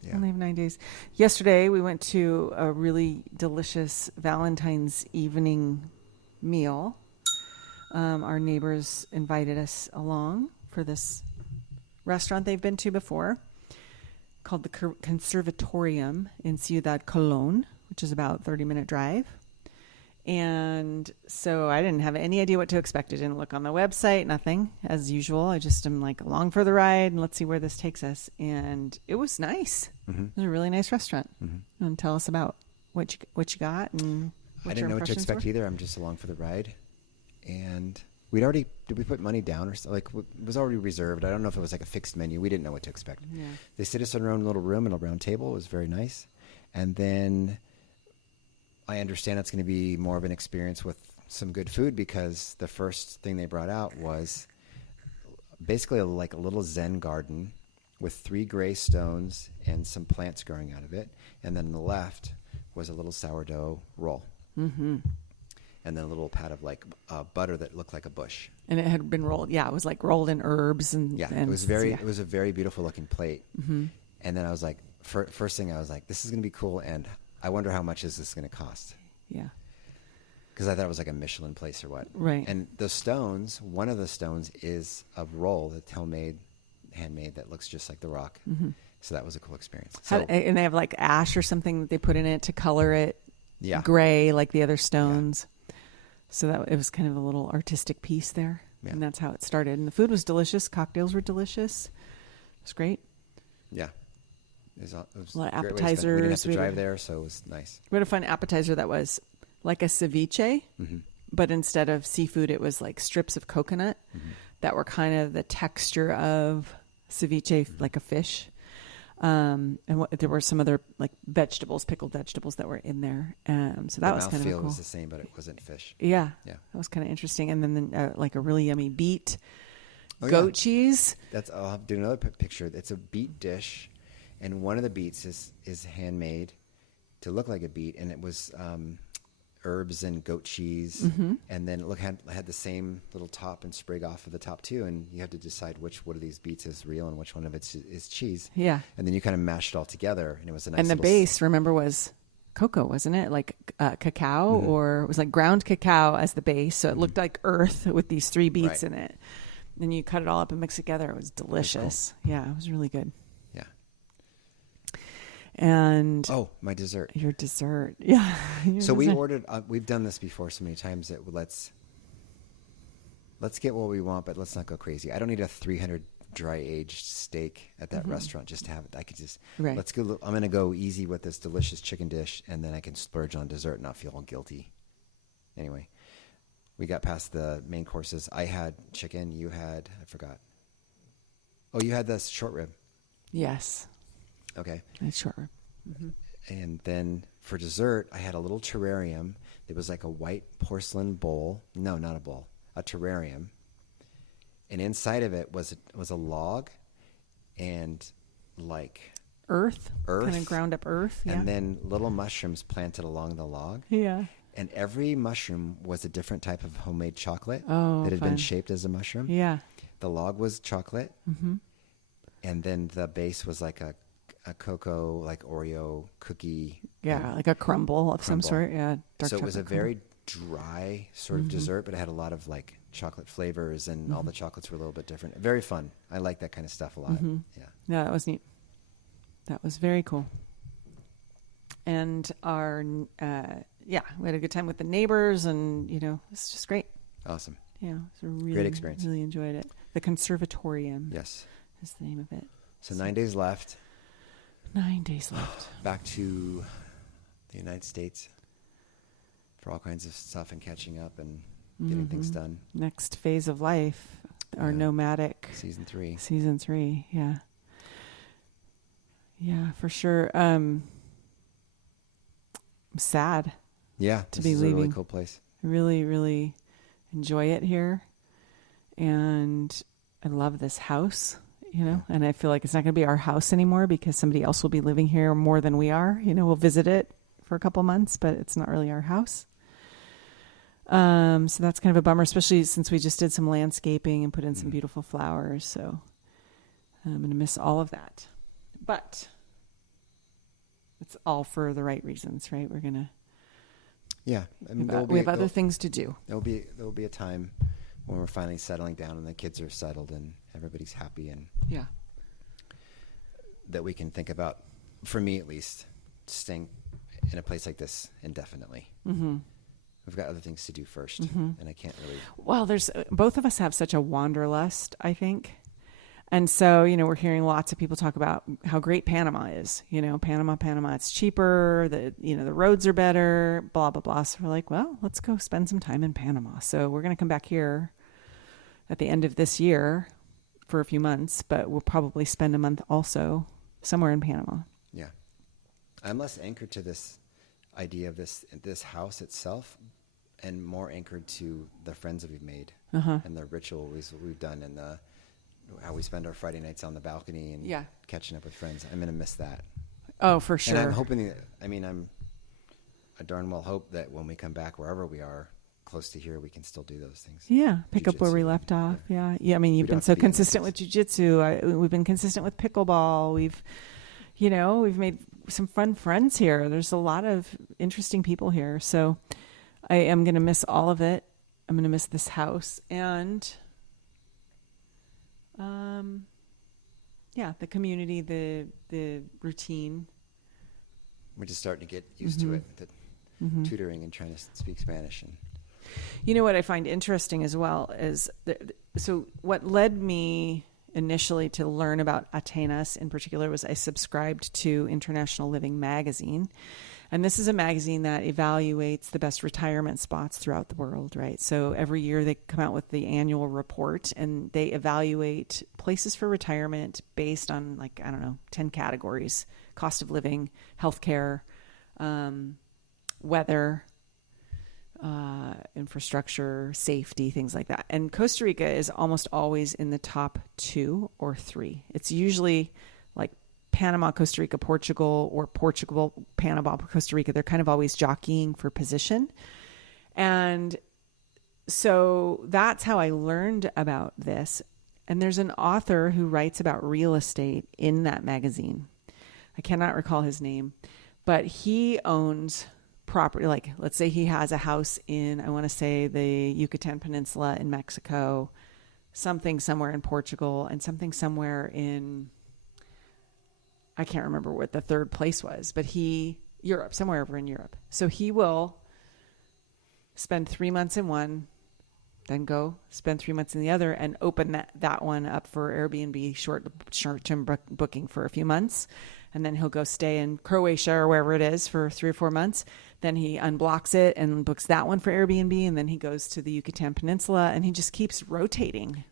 Yeah. Only have 9 days. Yesterday, we went to a really delicious Valentine's evening meal. Our neighbors invited us along for this restaurant they've been to before called the Conservatorium in Ciudad Colón, which is about a 30-minute drive. And so I didn't have any idea what to expect. I didn't look on the website, nothing, as usual. I just am like, along for the ride, and let's see where this takes us. And it was nice. Mm-hmm. It was a really nice restaurant. Mm-hmm. And tell us about what you got and what I didn't your know what to impressions expect were. either. I'm just along for the ride. And did we put money down or so? Like, it was already reserved. I don't know if it was like a fixed menu. We didn't know what to expect. Yeah. They sit us in our own little room in a round table. It was very nice. And then I understand it's going to be more of an experience with some good food, because the first thing they brought out was basically like a little Zen garden with 3 gray stones and some plants growing out of it. And then on the left was a little sourdough roll. Mm-hmm. And then a little pat of like butter that looked like a bush. And it had been rolled. Yeah, it was like rolled in herbs and Yeah, and, it was a very beautiful looking plate. Mm-hmm. And then I was like, first thing I was like, this is going to be cool, and I wonder how much is this going to cost? Yeah. Because I thought it was like a Michelin place or what. Right. And the stones, one of the stones is a roll that's handmade that looks just like the rock. Mm-hmm. So that was a cool experience. And they have like ash or something that they put in it to color it Yeah. gray like the other stones. Yeah. So that it was kind of a little artistic piece there. Yeah. And that's how it started. And the food was delicious. Cocktails were delicious. It was great. Yeah. It was A lot of great way to spend- We didn't have appetizers. to drive there, so it was nice. We had a fun appetizer that was like a ceviche, Mm-hmm. but instead of seafood, it was like strips of coconut Mm-hmm. that were kind of the texture of ceviche, like a fish. And there were some other like vegetables, pickled vegetables that were in there. So that The was kind of mouthfeel cool. was the same, but it wasn't fish. Yeah. Yeah. That was kind of interesting. And then like a really yummy beet Yeah. goat cheese. I'll have to do another picture. It's a beet dish, and one of the beets is handmade to look like a beet, and it was herbs and goat cheese, Mm-hmm. and then had the same little top and sprig off of the top too, and you had to decide which one of these beets is real and which one of it is cheese. Yeah. And then you kind of mashed it all together, and it was a nice. And the little base, remember, was cocoa, wasn't it? Like cacao, Mm-hmm. or it was like ground cacao as the base. So it looked like earth with these 3 beets Right. in it. Then you cut it all up and mix it together. It was delicious. Yeah, it was really good. Yeah. And Oh, my dessert. your dessert. Yeah. Your So we dessert. ordered. We've done this before so many times that let's get what we want, but let's not go crazy. I don't need a 300 dry aged steak at that restaurant just to have it. I could just Right. let's go. I'm gonna go easy with this delicious chicken dish, and then I can splurge on dessert and not feel all guilty. Anyway, we got past the main courses. I had chicken. You had, I forgot. Oh, you had this short rib. Yes. Okay. That's short rib. And then for dessert, I had a little terrarium. It was like a white porcelain bowl. No, not a bowl. A terrarium. And inside of it was a log and like Earth. Earth. Kind of ground up earth. Yeah. and then little mushrooms planted along the log. yeah. And every mushroom was a different type of homemade chocolate Oh, that had fun. been shaped as a mushroom. Yeah. The log was chocolate. Mm-hmm. And then the base was like a cocoa, like Oreo cookie. Yeah. Like a crumble of some Crumble. sort. Yeah. Dark So it was a chocolate crumble. very dry sort of dessert, but it had a lot of like chocolate flavors, and all the chocolates were a little bit different. Very fun. I like that kind of stuff a lot. Yeah. Yeah, that was neat. That was very cool. And we had a good time with the neighbors, and it's just great. Awesome. Yeah, it was a really Great experience. Really enjoyed it. The Conservatorium Yes. is the name of it. So 9 days left. 9 days left. Back to the United States for all kinds of stuff and catching up and getting things done. Next phase of life, our nomadic. Season 3. Season 3, yeah. Yeah, for sure. I'm sad. Yeah, to this be is leaving. a really cool place. I really, really enjoy it here. And I love this house, and I feel like it's not going to be our house anymore because somebody else will be living here more than we are. We'll visit it for a couple months, but it's not really our house. So that's kind of a bummer, especially since we just did some landscaping and put in some beautiful flowers. So I'm going to miss all of that. But it's all for the right reasons, right? We're going to... Yeah. I mean, we have other things to do. There will be a time when we're finally settling down and the kids are settled and everybody's happy and that we can think about, for me at least, staying in a place like this indefinitely. Mm-hmm. We've got other things to do first, and I can't really... Well, both of us have such a wanderlust, I think. And so, we're hearing lots of people talk about how great Panama is. Panama, it's cheaper, the roads are better, blah, blah, blah. So we're like, well, let's go spend some time in Panama. So we're going to come back here at the end of this year for a few months, but we'll probably spend a month also somewhere in Panama. Yeah. I'm less anchored to this idea of this house itself and more anchored to the friends that we've made and the rituals we've done and how we spend our Friday nights on the balcony and catching up with friends. I'm going to miss that. Oh, for sure. And I'm hoping I darn well hope that when we come back, wherever we are close to here, we can still do those things. Yeah. Pick up where we left off. Yeah. I mean, you've been so consistent with jiu-jitsu. We've been consistent with pickleball. We've made some fun friends here. There's a lot of interesting people here. So I am going to miss all of it. I'm going to miss this house and... the community, the routine. We're just starting to get used to it, tutoring and trying to speak Spanish. And what I find interesting as well is, so what led me initially to learn about Atenas in particular was I subscribed to International Living magazine. And this is a magazine that evaluates the best retirement spots throughout the world, right? So every year they come out with the annual report and they evaluate places for retirement based on 10 categories: cost of living, healthcare, weather, infrastructure, safety, things like that. And Costa Rica is almost always in the top 2 or 3. It's usually like Panama, Costa Rica, Portugal, or Portugal, Panama, Costa Rica. They're kind of always jockeying for position. And so that's how I learned about this. And there's an author who writes about real estate in that magazine. I cannot recall his name, but he owns property. Like, let's say he has a house in, I want to say, the Yucatan Peninsula in Mexico, something somewhere in Portugal, and something somewhere in... I can't remember what the third place was, but Europe, somewhere over in Europe. So he will spend 3 months in one, then go spend 3 months in the other and open that one up for Airbnb short-term booking for a few months. And then he'll go stay in Croatia or wherever it is for 3 or 4 months. Then he unblocks it and books that one for Airbnb. And then he goes to the Yucatan Peninsula and he just keeps rotating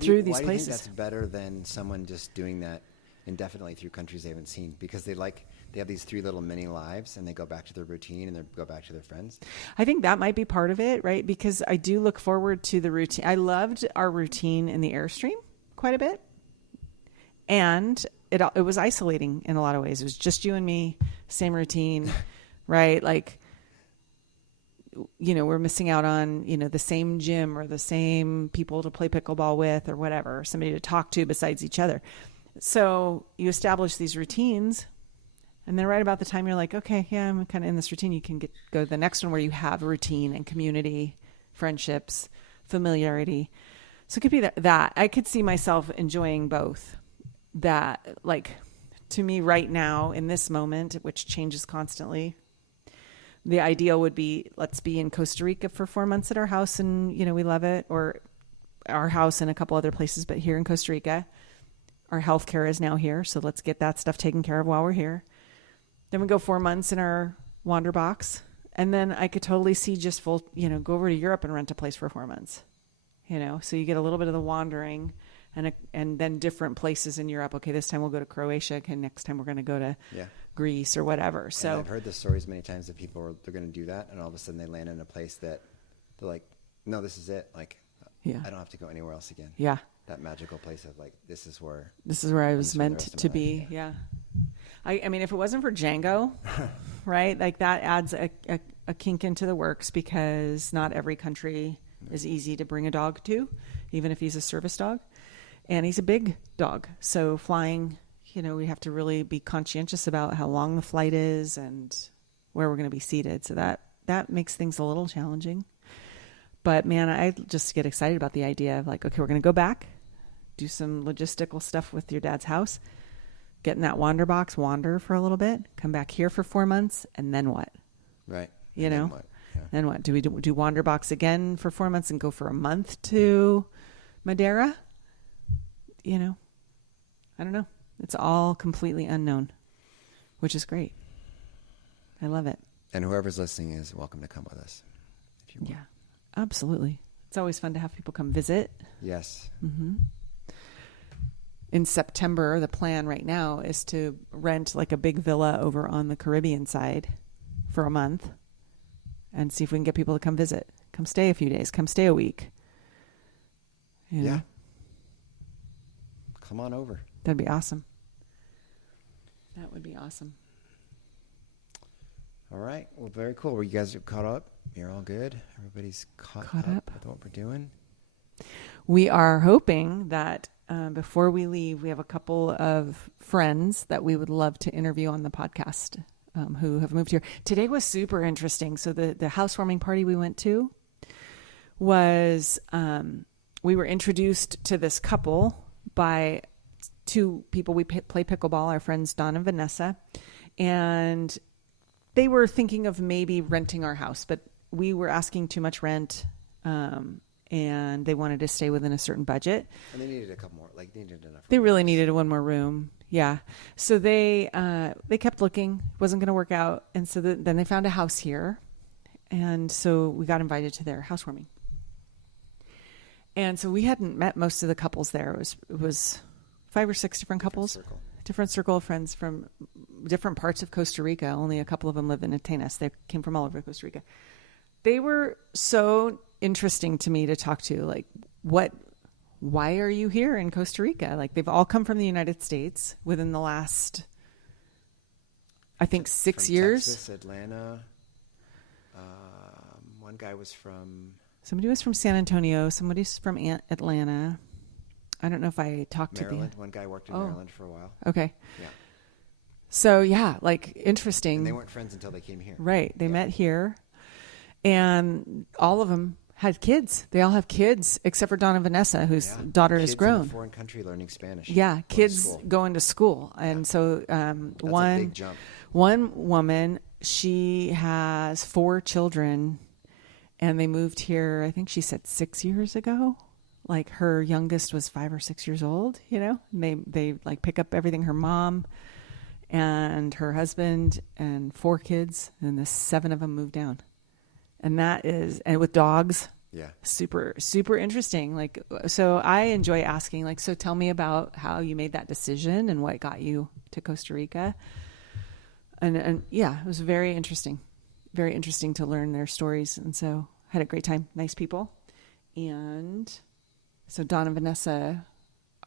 through these places. Why do you think that's better than someone just doing that indefinitely through countries they haven't seen? Because they have these 3 little mini lives and they go back to their routine and they go back to their friends. I think that might be part of it, right? Because I do look forward to the routine. I loved our routine in the Airstream quite a bit. And it was isolating in a lot of ways. It was just you and me, same routine, right? Like, we're missing out on, the same gym or the same people to play pickleball with or whatever, or somebody to talk to besides each other. So you establish these routines, and then right about the time you're like, okay, yeah, I'm kind of in this routine, you can go to the next one where you have a routine and community, friendships, familiarity. So it could be that. I could see myself enjoying both. That, like, to me right now in this moment, which changes constantly, the ideal would be, let's be in Costa Rica for 4 months at our house and, we love it, or our house and a couple other places, but here in Costa Rica, our health care is now here. So let's get that stuff taken care of while we're here. Then we go 4 months in our wander box. And then I could totally see just go over to Europe and rent a place for 4 months, so you get a little bit of the wandering and then different places in Europe. Okay, this time we'll go to Croatia. Okay, next time we're going to go to Greece or whatever. So and I've heard the stories many times that they're going to do that, and all of a sudden they land in a place that they're like, no, this is it. Like, I don't have to go anywhere else again. Yeah. That magical place of like, this is where I was meant to be. Yeah. I mean, if it wasn't for Django, right? Like that adds a kink into the works, because not every country is easy to bring a dog to, even if he's a service dog. And he's a big dog. So flying, we have to really be conscientious about how long the flight is and where we're going to be seated. So that makes things a little challenging. But man, I just get excited about the idea of like, okay, we're going to go back, do some logistical stuff with your dad's house, get in that wander box, wander for a little bit, come back here for 4 months, and then what? Right. Then what? Yeah. Then what? Do we do wander box again for 4 months and go for a month to Madeira? I don't know. It's all completely unknown, which is great. I love it. And whoever's listening is welcome to come with us if you want. Yeah, absolutely. It's always fun to have people come visit. Yes. Mm-hmm. In September, the plan right now is to rent like a big villa over on the Caribbean side for a month and see if we can get people to come visit. Come stay a few days. Come stay a week. Yeah. Come on over. That'd be awesome. That would be awesome. All right. Well, very cool. Were you guys caught up? You're all good? Everybody's caught up with what we're doing? We are hoping that before we leave, we have a couple of friends that we would love to interview on the podcast who have moved here. Today was super interesting. So the housewarming party we went to was, we were introduced to this couple by two people we play pickleball, our friends Don and Vanessa, and they were thinking of maybe renting our house, but we were asking too much rent, and they wanted to stay within a certain budget. And they needed a couple more, like they needed enough. They really needed one more room. Yeah. So they kept looking, wasn't going to work out. And so then they found a house here. And so we got invited to their housewarming. And so we hadn't met most of the couples there. It was 5 or 6 different couples, different circle of friends from different parts of Costa Rica. Only a couple of them live in Atenas. They came from all over Costa Rica. They were so interesting to me to talk to. Like, why are you here in Costa Rica? Like, they've all come from the United States within the last, I think, 6 years. Texas, Atlanta. One guy was from... Somebody was from San Antonio. Somebody's from Atlanta. I don't know if I talked Maryland. to One guy worked in Maryland for a while. Okay. Yeah. So, yeah, like, interesting. And they weren't friends until they came here. Right. They met here. And all of them had kids. They all have kids, except for Don and Vanessa, whose daughter kids is grown. in a foreign country learning Spanish. Yeah, kids going to school. And so That's a big jump. One woman, she has 4 children, and they moved here, I think she said 6 years ago. Like, her youngest was 5 or 6 years old, and they like pick up everything, her mom and her husband and 4 kids, and the 7 of them moved down. And and with dogs. Yeah. Super, super interesting. Like, so I enjoy asking, like, so tell me about how you made that decision and what got you to Costa Rica. And yeah, it was very interesting to learn their stories. And so I had a great time. Nice people. And so Don and Vanessa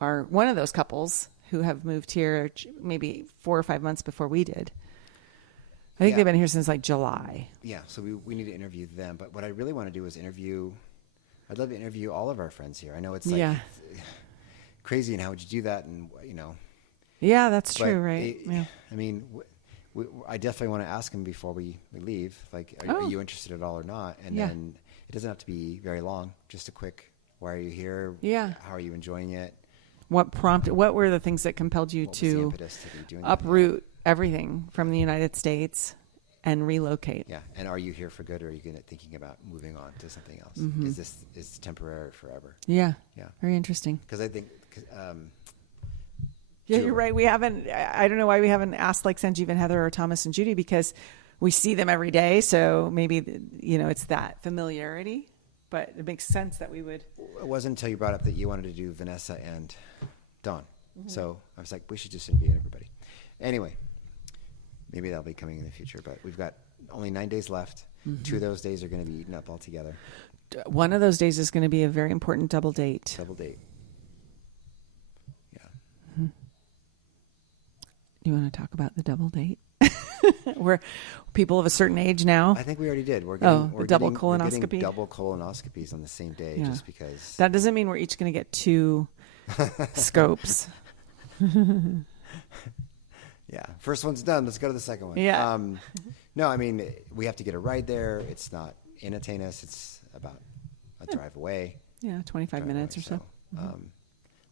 are one of those couples who have moved here maybe 4 or 5 months before we did. I think they've been here since like July. Yeah, so we need to interview them. But what I really want to do is I'd love to interview all of our friends here. I know it's like crazy, and how would you do that? And, Yeah, that's true, right? I mean, I definitely want to ask them before we leave, like, are you interested at all or not? And then it doesn't have to be very long, just a quick, why are you here? Yeah. How are you enjoying it? What were the things that compelled you to uproot everything from the United States and relocate? Yeah. And are you here for good, or are you thinking about moving on to something else? Mm-hmm. Is this temporary forever? Yeah. Yeah. Very interesting. Because I think Yeah, you're right. We haven't, I don't know why we haven't asked like Sanjeev and Heather or Thomas and Judy, because we see them every day. So maybe, you know, it's that familiarity, but it makes sense that we would. It wasn't until you brought up that you wanted to do Vanessa and Dawn. Mm-hmm. So I was like, we should just interview everybody. Anyway, maybe that'll be coming in the future, but we've got only 9 days left. Mm-hmm. 2 of those days are going to be eaten up altogether. One of those days is going to be a very important double date. Double date. Yeah. Mm-hmm. You want to talk about the double date? We're people of a certain age now. I think we already did. We're double getting double colonoscopies on the same day, just because. That doesn't mean we're each going to get 2 scopes. Yeah. First one's done. Let's go to the second one. Yeah. No, I mean, we have to get a ride there. It's not in Atenas. It's about a drive away. Yeah, 25 minutes or so.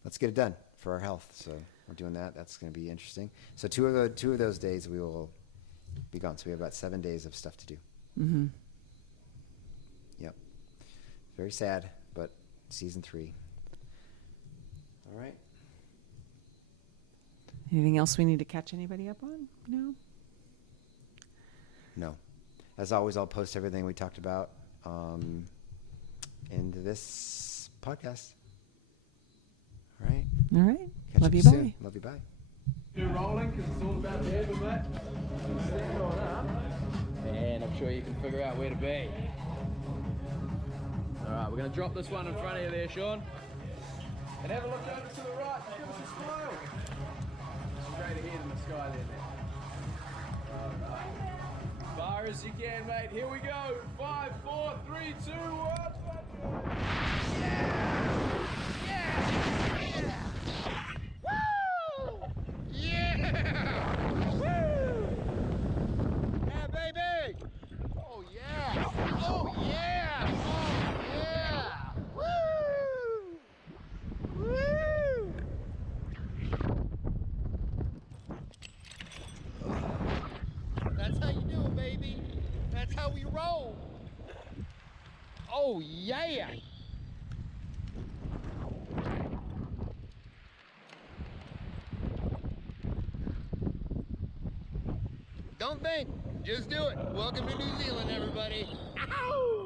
Let's get it done for our health. So we're doing that. That's going to be interesting. So two of those days we will be gone. So we have about 7 days of stuff to do. Mm-hmm. Yep. Very sad, but season 3. All right. Anything else we need to catch anybody up on? No. As always, I'll post everything we talked about into this podcast. All right. All right. Catch Love you. soon. Bye. Love you. Bye. You're rolling because it's all about the head, isn't it? Stand on up, and I'm sure you can figure out where to be. All right, we're going to drop this one in front of you there, Sean. And have a look over to the right. Give us a smile. Straight ahead in the sky there, mate. All right. Far as you can, mate. Here we go. 5, 4, 3, 2, 1. Yeah! Yeah! Woo! Yeah! Woo! Yeah, baby! Oh, yeah! Oh, yeah! Oh, yeah! Woo! Woo! That's how you do it, baby. That's how we roll. Oh, yeah! Don't think, just do it. Welcome to New Zealand, everybody. Ow!